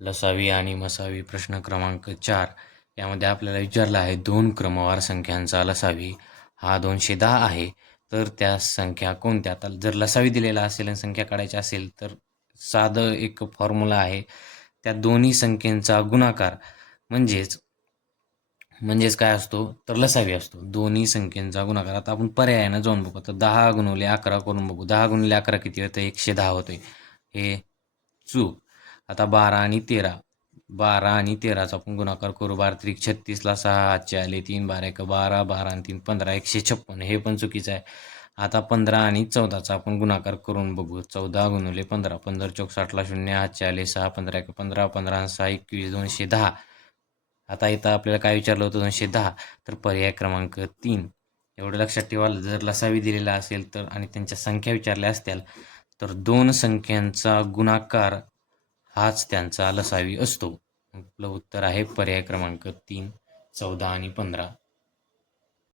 लसावी आणि मसावी प्रश्न क्रमांक 4 यामध्ये आपल्याला विचारलं आहे दोन क्रमवार संख्यांचा लसावी हा 210 आहे. तर त्या संख्या कोणत्या? आता जर लसावी दिलेला असेल आणि संख्या काढायची असेल तर साधं एक फॉर्म्युला आहे. त्या दोन्ही संख्येचा गुणाकार म्हणजेच म्हणजेच काय असतो तर लसावी असतो. दोन्ही संख्येचा गुणाकार. आता आपण पर्यायानं जाऊन बघू. तर 10 गुणिले 11 करून बघू. 10 गुणिले 11 किती होतं? 110 होतोय. हे चूक. आता 12 आणि 13. 12 आणि 13चा आपण गुणाकार करू. 12 त्रिक 36ला 6 हातचे आले 3 12 1 12 12 आणि 3 15 156. हे पण चुकीचं आहे. आता 15 आणि 14चा आपण गुणाकार करून बघू. 14 गुणिले 15. 15 चौक 60ला 0 हातचे आले 6 15 1 15 15 आणि 6 21 210. आता इथं आपल्याला काय विचारलं होतं 210. तर पर्याय क्रमांक 3. एवढं लक्षात ठेवा. जर लसावी दिलेला असेल तर आणि त्यांच्या संख्या विचारल्या असतील तर दोन संख्यांचा गुणाकार हाच त्यांचा लसावी असतो. आपलं उत्तर आहे पर्याय क्रमांक 3, 14 आणि 15.